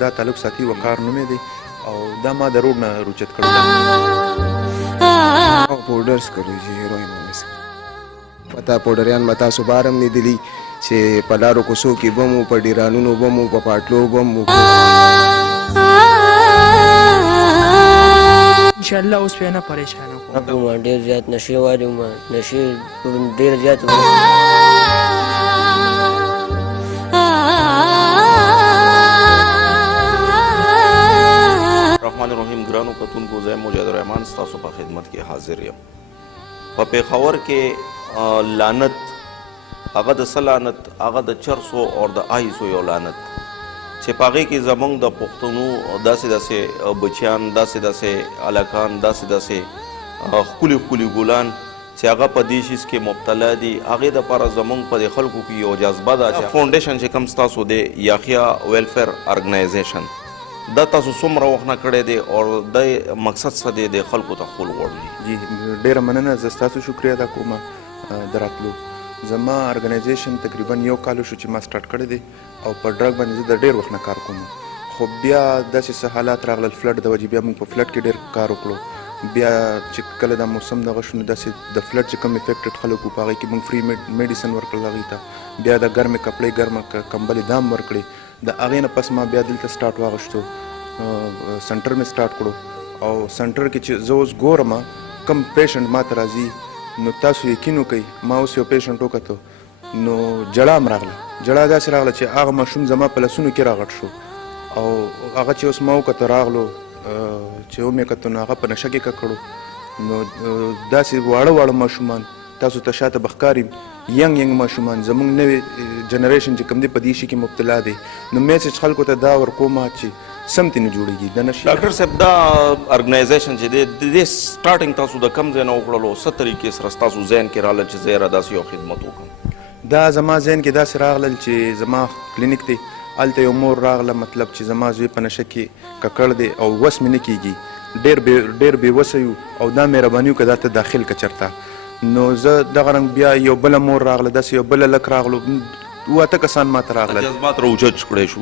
دا تعلق ساتي وقار نومې دی او دا ما د روډ نه روچت کړی پوډرز کړی چې هیروین ونیسه پتا پوډریان به تاسو بار هم لیدلي چې په لارو کوڅو کې بم وو په ډیرانونو بم وو په پاټلو بم وو انشاءالله اوس بیا نه پریشانه کوم ډېر زیات نشې والي وم نشې ډېر زیات رحمان الرحیم ګرانو کتونکو زه مجاهد الرحمن ستاسو په خدمت کې حاضر یم په پېښور کې لعنت هغه د څه لعنت هغه د چرسو او د آیسو یو لعنت چې په هغې کې زموږ د پښتنو داسې داسې بچیان داسې داسې هلکان داسې داسې ښکلي ښکلي ګلان چې هغه په دې شیز کې مبتلا دي هغې دپاره زموږ په دې خلکو کې یو جذبه ده چې فاونډیشن چې کوم ستاسو دی یاخیا ویلفیر ارګنایزیشن دا تاسو څومره وخت نه کړی دی او د مقصد څه دی د خلکو ته خول غواړي جی ډېره مننه زه ستاسو شکریه ادا کوم د راتلو زما ارګنایزیشن تقریبا 1 کال شو چې ما سټارټ کړی دی او په ډرګ باندې زه د ډېر وخت نه کار کوم خو بیا داسې څه حالات راغلل فلډ د وجې بیا موږ په فلډ کې ډېر کار وکړو بیا چې کله دا موسم دغه شو نو داسې د فلډ چې کوم افیکټډ خلک وو په هغې کې موږ فري میډیسن ورکړل هغوی ته بیا د ګرمې کپړې ګرمه کمبلې دام ورکړې د هغې نه پس ما بیا دلته سټارټ واغشتو سنټر مې سټارټ کړو او سنټر کې چې زه اوس ګورم کم پیشنټ ما ته راځي نو تاسو یقین وکئ ما اوس یو پیشنټ وکتو نو جړه هم راغله جړه داسې راغله چې هغه ماشوم زما په لاسونو کې راغټ شو او هغه چې اوس ما وکته راغلو چې ومې کتو نو هغه په نشه کې ککړو نو داسې واړه واړه ماشومان تاسو ته شاته به ښکاري ینګ ماشومان زموږ نوې جنریشن چې کوم دی په دې شي کې مبتلا دی نو میسج خلکو ته دا ورکوم چې سمتې نه جوړېږي د نشي ډاکټر صاحب دا ارګنایزیشن چې دی د دې سټارټینګ تاسو د کم ځای نه وکړلو څه طریقې سره ستاسو ذهن کې راغلل چې زه یاره داسې یو خدمت وکړم دا زما ذهن کې داسې راغلل چې زما کلینیک دی هلته یو مور راغله مطلب چې زما زوی په نشه کې ککړ دی او وس مې نه کېږي ډېر بېوسه یو او دا مهرباني وکړه دا ته داخل که چېرته نو زه دغه رنګ بیا یو بله مور راغله داسې یو بله لک راغلو 8 کسان ما ته راغلل جذبات راوچت کړی شو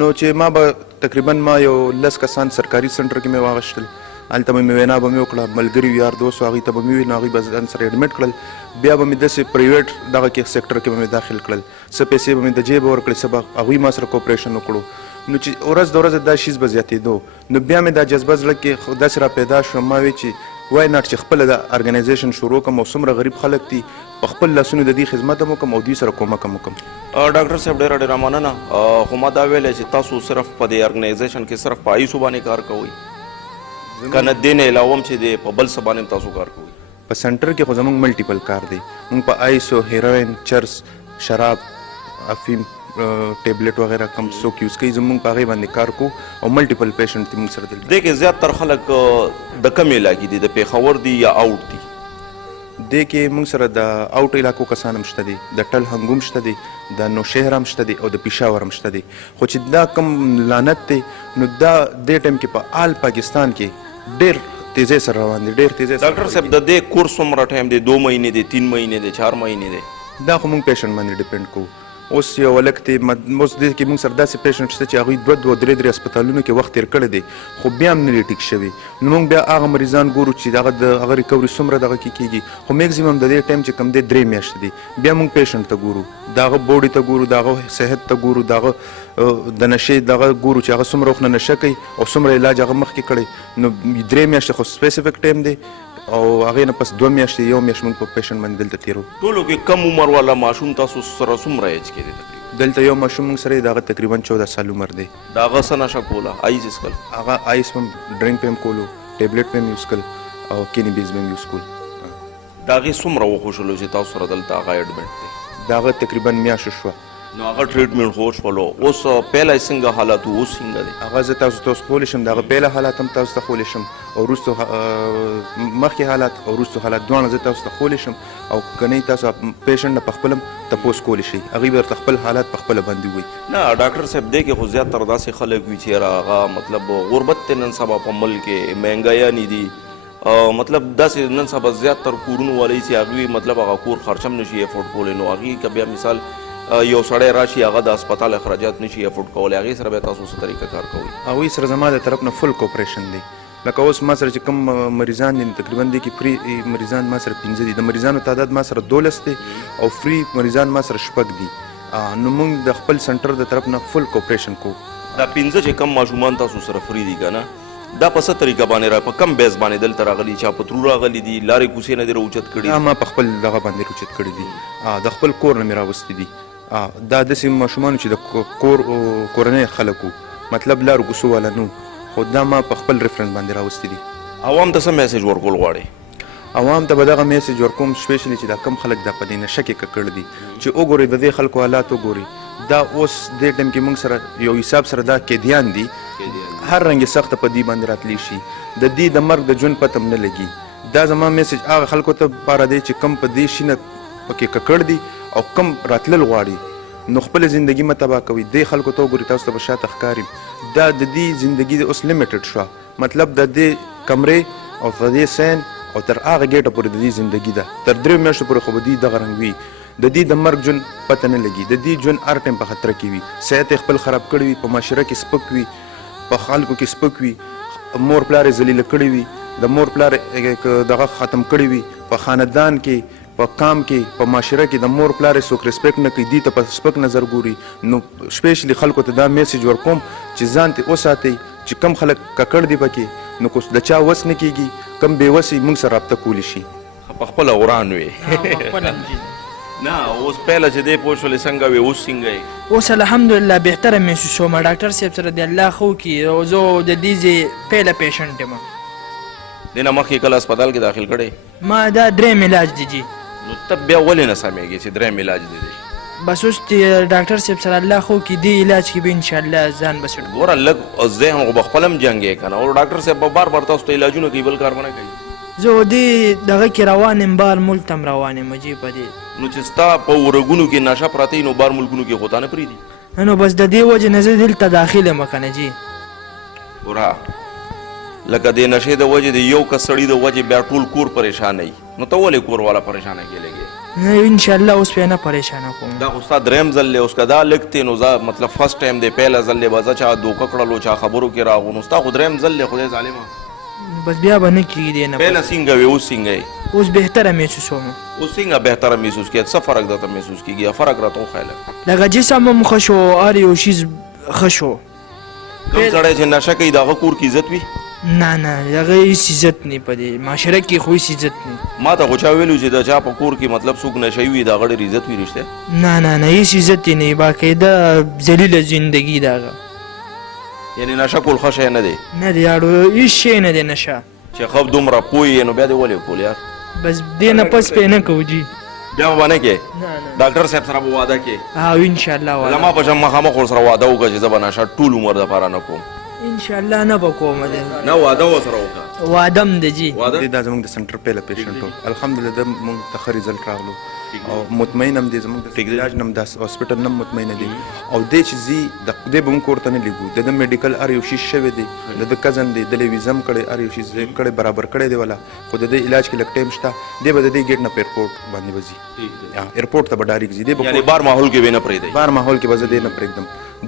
نو چې ما به تقریبا ما یو 10 کسان سرکاري سنټر کې مې واغشتل هلته به مې وینا به مې وکړه ملګري یار دوست هغوی ته به مې وویل نو هغوی به ځان سره اډمټ کړل بیا به مې داسې پرایویټ دغه کې سیکټر کې به مې داخل کړل څه پیسې به مې د جیبه ورکړې څه به هغوی ما سره کوپریشن وکړو نو چې ورځ د ورځې دا شیز به زیاتېدو نو بیا مې دا جذبه زړه کې داسې را پیدا شو ما وی چې وای ناټ چې خپله د ارګنایزیشن شروع کړم او څومره غریب خلک دي په خپل لاسونو د دې خدمت هم وکړم او دوی سره کومک هم وکړم ډاکټر صاحب ډېره مننه خو ما دا ویلی چې تاسو صرف په دې ارګنایزیشن کې صرف په آیسو باندې کار کوئ که نه دې نه علاوه هم چې دی په بل څه باندې هم تاسو کار کوئ په سنټر کې خو زموږ ملټیپل کار دی موږ په آیسو هیروین چرس شراب افیم ټیبلټ وغیرہ کم څوک یوز کوي زموږ په هغې باندې کار کوو او ملټیپل پیشنټ دي موږ سره دلته دې کې زیاتر خلک د کم علاقې دي د پېښور دي یا آوټ دي دې کې موږ سره د آوټ علاقو کسان هم شته دي د ټل هنګوم شته دي د نوشهر هم شته دي او د پېښور هم شته دي خو چې دا کم لعنت دی نو دا دې ټایم کې په آل پاکستان کې ډېر تیزۍ سره روان دي ډېر تیزۍ سره ډاکټر صاحب د دې کورس څومره ټایم دی 2 مهینې دی 3 مهینې دی 4 مهینې دی دا خو موږ پیشنټ باندې ډیپینډ کوو اوس یو هلک دی اوس دې کې موږ سره داسې پیشنټ شته چې هغوی 2-3 هسپتالونو کې وخت تېر کړی دی خو بیا هم نه دی ټیک شوي نو موږ بیا هغه مریضان ګورو چې هغه ریکوري څومره دغه کې کېږي خو میکزیمم د دې ټایم چې کوم دی 3 میاشتې دی بیا موږ پیشنټ ته ګورو د هغه بوډي ته ګورو د هغه صحت ته ګورو د هغه د نشې دغه ګورو چې هغه څومره وخت نه نشه کوي او څومره علاج هغه مخکې کړی نو 3 میاشتې خو سپیسیفیک ټایم دی او هغې نه پس 2 میاشتې 1 میاشت موږ په پیشنټ باندې دلته تېرو ټولو کې کم عمر والا ماشوم تاسو سره څومره ایج کې دی دلته یو ماشوم موږ سره د هغه تقریبا 14 سال عمر دی د هغه څه نشه کوله آیس څښل هغه آیس هم ډرینک به هم کولو ټیبلټ به هم یوز کړل او کینیبیز به هم یوز کول د هغې څومره وخوشلو چې تاسو سره دلته هغه ایډمټ دی د هغه تقریبا میاشت شوه نو هغه ټریټمنټ خو وشولو اوس پهله یې څنګه حالت و اوس څنګه دی هغه زه تاسو ته اوس کولی شم د هغه پهله حالات هم تاسو ته کولی شم او وروستو مخکې حالات او وروستو حالات دواړه زه تاسو ته کولی شم او که نه تاسو پیشنټ نه په خپله هم تپوس کولی شئ هغوی به ورته خپل حالات په خپله باندې ووایي نه ډاکټر صاحب دی کې خو زیاتره داسې خلک وي چې یاره هغه مطلب غربت دی نن سبا په ملک کې مهنګایانې دي مطلب داسې نن سبا زیاتر کورونو والی چې هغوی مطلب هغه کور خرچه هم نشي افورډ کولی نو هغوی که بیا مثال یو سړی راشي هغه د هسپتال اخراجات نشي افورډ کولی هغې سره بیا تاسو څه طریقه کار کوئ؟ هغوی سره زما د طرف نه فل کوپریشن دی. لکه اوس ما سره چې کوم مریضان دي تقریبا دي کې فری مریضان ما سره 15 دي. د مریضانو تعداد ما سره 12 دی او فری مریضان ما سره 6 دي. نو موږ د خپل سنټر د طرف نه فل کوپریشن کوو. دا 15 چې کم ماشومان تاسو سره فری دي که نه دا په څه طریقه باندې را په کم بیس باندې دلته راغلي چا په ترو راغلي دي لارې کوڅې نه دې راوچت کړي؟ ما په خپل دغه باندې راوچت کړي دي. د خپل کور نه مې راوستي دي. دا داسې ماشومانو چې د کورنۍ خلکو مطلب لارو کوڅو والا نو خو دا ما په خپل ریفرنس باندې راوستي دي. عوام ته څه میسج ورکول غواړئ؟ عوام ته به دغه میسج ورکوم سپیشلی چې دا کم خلک دا په دې نشه کې ککړ دي چې وګورئ د دې خلکو حالات وګورئ. دا اوس دې ټایم کې موږ سره یو حساب سره دا قیدیان دي هر رنګ سخت په دې باندې راتلی شي د دې د مرګ د ژوند پته نه لګي. دا زما میسج هغه خلکو ته پاره دی چې کم په دې شي نه پکې ککړ دي او کم راتلل غواړي نو خپل زندگی مه تباه کوي. دې خلکو ته وګورئ تاسو ته به شاته ښکاري دا د دې زندگی اوس لیمیټډ شوه مطلب د دې کمرې او د دې سین او تر هغه ګیټه پورې د دې زندگی ده تر 3 میاشتو پورې خو به دې دغه رنګ وي د دې د مرګ ژوند پته نه لګي د دې ژوند هر ټایم په خطره کې وي. صحت یې خپل خراب کړی وي په معاشره کې سپک وي په خلکو کې سپک وي مور پلار یې ذلیله کړی وي د مور پلار دغه ختم کړی وي په خاندان کې په کام کې په معاشره کې د مور پلار یې څوک ریسپیکټ نه کوي دې ته په سپک نظر ګوري. نو سپیشلی خلکو ته دا میسج ورکوم چې ځان ته وساتئ چې کم خلک ککړ دي پکې نو که د چا وس نه کېږي کم بې وسې موږ سره رابطه کولی شي. په خپله وران وې نه اوس پهله چې دی پوه شولې څنګه وې اوس څنګه یې؟ اوس الحمدلله بهتره محسوسوم. ډاکټر صاحب سره د الله خو کړي او زه د دې ځای پهله پیشنټ یم. دې نه مخکې کله هسپتال کې داخل کړی؟ ما دا درېیم علاج دی جي. نو ته بیا ولې نه سمېږي چې درېیم علاج دی دی؟ بس اوس چې ډاکټر صاحب سره الله خو کړي دې علاج کې به انشاءالله ځان به سټ ګوره لږ ذهن خو به خپل هم جنګې که نه او ډاکټر صاحب به بار بار تاسو ته علاجونه کوي بل کار به نه کوي. زه دې دغه کې روان یم بار ملک ته م روان یم جي په دې. نو چې ستا په ورګونو کې نشه پراته نو بار ملکونو کې خو تا نه پرېږدي. نو بس د دې وجې نه زه دلته داخل یم که نه جي. ګوره لکه د نشې د وجې د یو کس سړي د وجې بیا ټول کور پریشانوي نو ته ولې کور والا پریشانه کېږي؟ نه انشاءالله اوس بیا نه پریشانه کوم. دا خو ستا درېیم ځل دی اوس که دا لږ دی نو زه مطلب فرسټ ټایم دی پهله ځل دی به زه چا دوکه کړلو چا خبرو کې راغو نو ستا خو درېیم ځل دی خدای ظالمه. بس بیا به نه کېږي دې نه. پهله څنګه وې اوس څنګه یې؟ اوس بهتره محسوسوم. اوس څنګه بهتره محسوس کېږي؟ څه فرق درته محسوس کېږي؟ فرق راته وښایه. لکه جسم هم ښه شو هر یو شیز ښه شو. کوم سړی چې نشه کوي د هغه کور کې عزت وي؟ نه نه هغه هېڅ عزت نه په دې معاشره کې خو هېڅ عزت نه. ما ته خو چا ویلو چې د چا په کور کې مطلب څوک نشهوي وي د هغه ډېر عزت وي رښتیا؟ نه نه نه هېڅ عزت یې نه باقاعده ذلیله زندګي ده هغه. یعنې نشه کول ښه شی نه دی؟ نه دی اړو هېڅ شی نه دی نشه. چې خب دومره پوه یې نو بیا دې ولې کول یار؟ بس دې نه پس پې نه کوو جي. بیا به نه کې؟ نه نه ډاکټر صاحب سره به واده کې؟ او انشاءالله زما په شان مخامخ ورسره واده وکړه چې زه به نشه ټول عمر دپاره نه کوم. انشاءالله نه به کوم. نه واده ورسره وکړه؟ واده م دی جي. واده دا زموږ د سنټر پهله پیشنټ و الحمدلله د موږ ته ښه ریزلټ راغلو او مطمئن هم دی زموږ د علاج نه هم د هاسپټل نه هم مطمئنه دی او دې چې ځي د خدای به موږ کور ته نه لېږو د میډیکل هر یو شي شوی دی د ده کزن دی دلې ویزم کړی هر یو شي کړی برابر کړی دی والا خو د دې علاج کې لږ ټایم شته دی به د دې ګیټ نه په ایرپورټ باندې به ځي ایرپورټ ته به ډایرکټ ځي دی به یعنې بار ماحول کې به نه پرېږدی؟ بار ماحول کې به زه دې نه پرېږدم.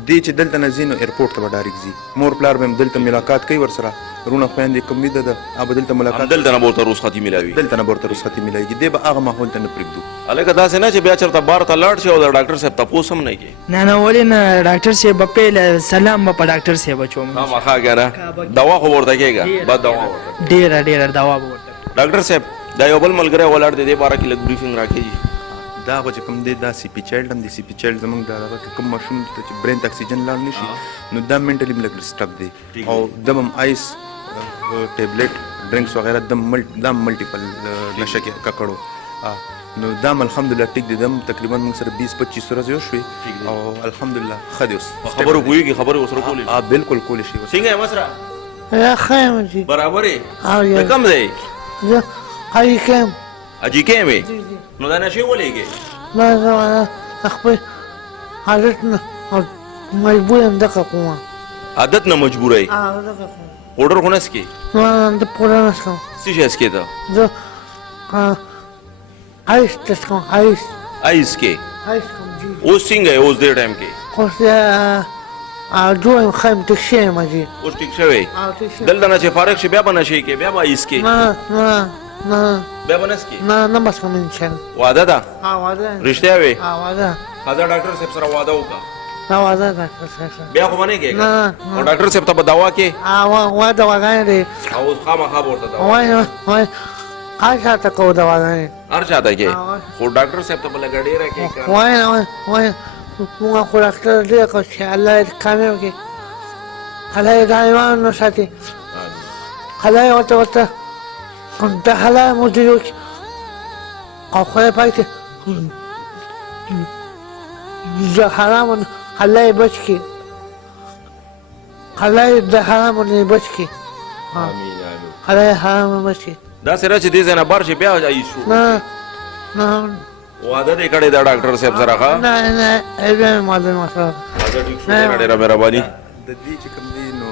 دې چې دلته نه ځي نو ایرپورټ ته به ډایرکټ ځي مور پلار به هم دلته ملاقات کوي ورسره رونه خویندې کوم ویده ده هغه به دلته ملاقات دلته نه به ورته رخصتي میلاوي؟ دلته نه به ورته رخصتي میلاویږي دی به هغه ماحول ته نه پرېږدو. هلکه داسې نه چې بیا چېرته بار ته لاړ شي او د ډاکټر صاحب تپوس هم نه کړي؟ نه نه ولې نه ډاکټر صاحب به پیله سلام به په ډاکټر صاحب اچوم. خامخا که نه دوا خو ورته کېږه بد دوا ورته ډېره ډېره دوا به ورته. ډاکټر صاحب دا یو بل ملګری ولاړ دی دې باره کې لږ بریفینګ راکړي. دا خو چې کوم دی دا سی پي چایلډ هم دی سی پي چایلډ زموږ د هغه کې کوم ماشوم ته چې برین ته اکسیجن لاړ نه شي نو دا منټلي هم لږ ډسټرب دی او دم هم آیس ټیبلټ ډرنکس وغیرہ دم ملټیپل نشه کې ککړو نو دا الحمدلله ټیک دی دم تقریبا موږ سره 20-25 ورځې وشوې او الحمدلله ښه دی اوس. خبرو پوهېږي خبرې ورسره کولی شي؟ بالکل کولی شي. څنګه یې مسره؟ ښه یم جي. برابر یې؟ او ته کم دی؟ زه حاجي کیم. حاجي کیم یې؟ نو دا نشې ولېږې؟ ما زه خپل حالت نه مجبور یم دغه کومه. عادت نه مجبوره یې؟ دغه کوم پوډر خو نه څکې؟ ما د پوره نه څکم. څه شی څکې ته؟ زه آیس څکم. آیس آیس کې؟ هیڅ کوم جي اوس څنګه یې اوس دې ټایم کې اوس جو یم ښه یم ټیک شوی یم جي اوس ټیک شوی ټیک شوی دلته نه چې فارغ شي بیا به نشي کې بیا به ایس کې نه نه نه بیا به نس کې نه نه بس کوم انشاءالله واده ده واده رښتیا وي واده خزه ډاکټر صاحب سره واده وکړه واده ډاکټر صاحب بیا خو باندې کېږي نه او ډاکټر صاحب ته به دوا کې واده وغاړې دی او اوس خامخا به ورته دوا وای هر چاته کو دوا غاړې هر چاته کې خو ډاکټر صاحب ته به لږ ډېره کې وای موږ خو ډاکټر ډېر کو چې الله دې کامیاب کړي الله دې دایما نو ساتي الله یې ورته د حلال مدیر وکړي او خدای پاک ته د حرامو نه الله یې بچ کړي الله یې د حرامو نه بچ کړي امين امين الله یې حرامو بچ کړي دا سره چې دې ځنه بار شي بیا ایس شو نه نه واده دې کړی دا ډاکټر صاحب سره ښه نه نه ایبه ماده مسله واده ټیک شو ډېره مهرباني د دې چې کوم دی نو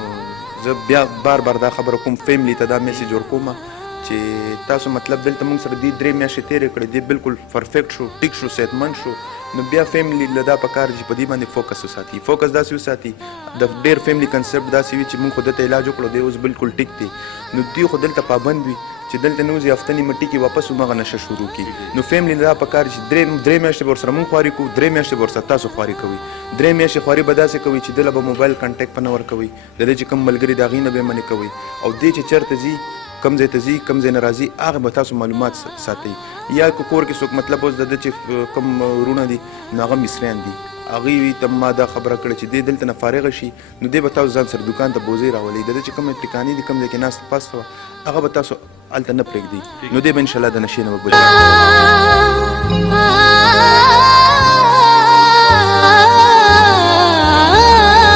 زه بیا بار بار دا خبره کوم فیملی ته دا میسیج ورکوم چې تاسو مطلب دلته موږ سره دې 3 میاشتې تېرې کړې دې بالکل پرفیکټ شو ټیک شو صحتمند شو نو بیا فیملی له دا پکار چې په دې باندې فوکس وساتي فوکس داسې وساتي د ډېر فیملی کنسپټ داسې وي چې موږ خو دلته علاج وکړو دی اوس بالکل ټیک دی نو دوی خو دلته پابند وي چې دلته نو ځي هفته نیمه ټیکي واپس همغه نشه شروع کړي نو فیملی له دا پکار چې درې میاشتې به ورسره موږ خواري کوو 3 میاشتې به ورسره تاسو خواري کوئ 3 میاشتې خواري به داسې کوئ چې دله به موبایل کنټیکټ په نه ورکوئ د دې چې کوم ملګري د هغې نه به یې منې کوئ او دې چې چېرته ځي کم ځای ته ځي کم ځای نه راځي هغه به تاسو معلومات ساتئ یا که کور کې څوک مطلب اوس د ده چې کوم وروڼه دي نو هغه مصریان دي هغوی ته ما دا خبره کړې چې دی دلته نه فارغه شي نو دی به تاسو ځان سره دوکان ته بوزۍ راولئ د ده چې کومه ټکانې دي کوم ځای کې ناسته پاسته وه هغه به تاسو هلته نه پرېږدي نو دی به انشاءالله د نشې نه به بچ